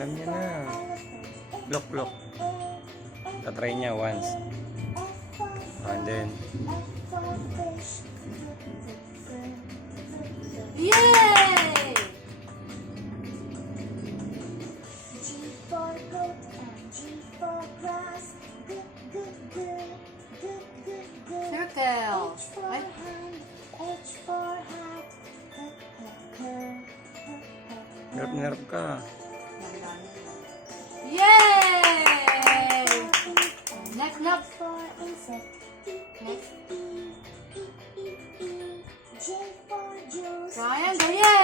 Alam niya na. Look, look. Tatry niya once. And then, Yay! G for goat and G for grass. Good, good, good, good, good, good. Circle. H for Ay. hand, H for hat. nerp ka. Yay! Next, H next. for insect. Next. J for juice. Triangle, yay!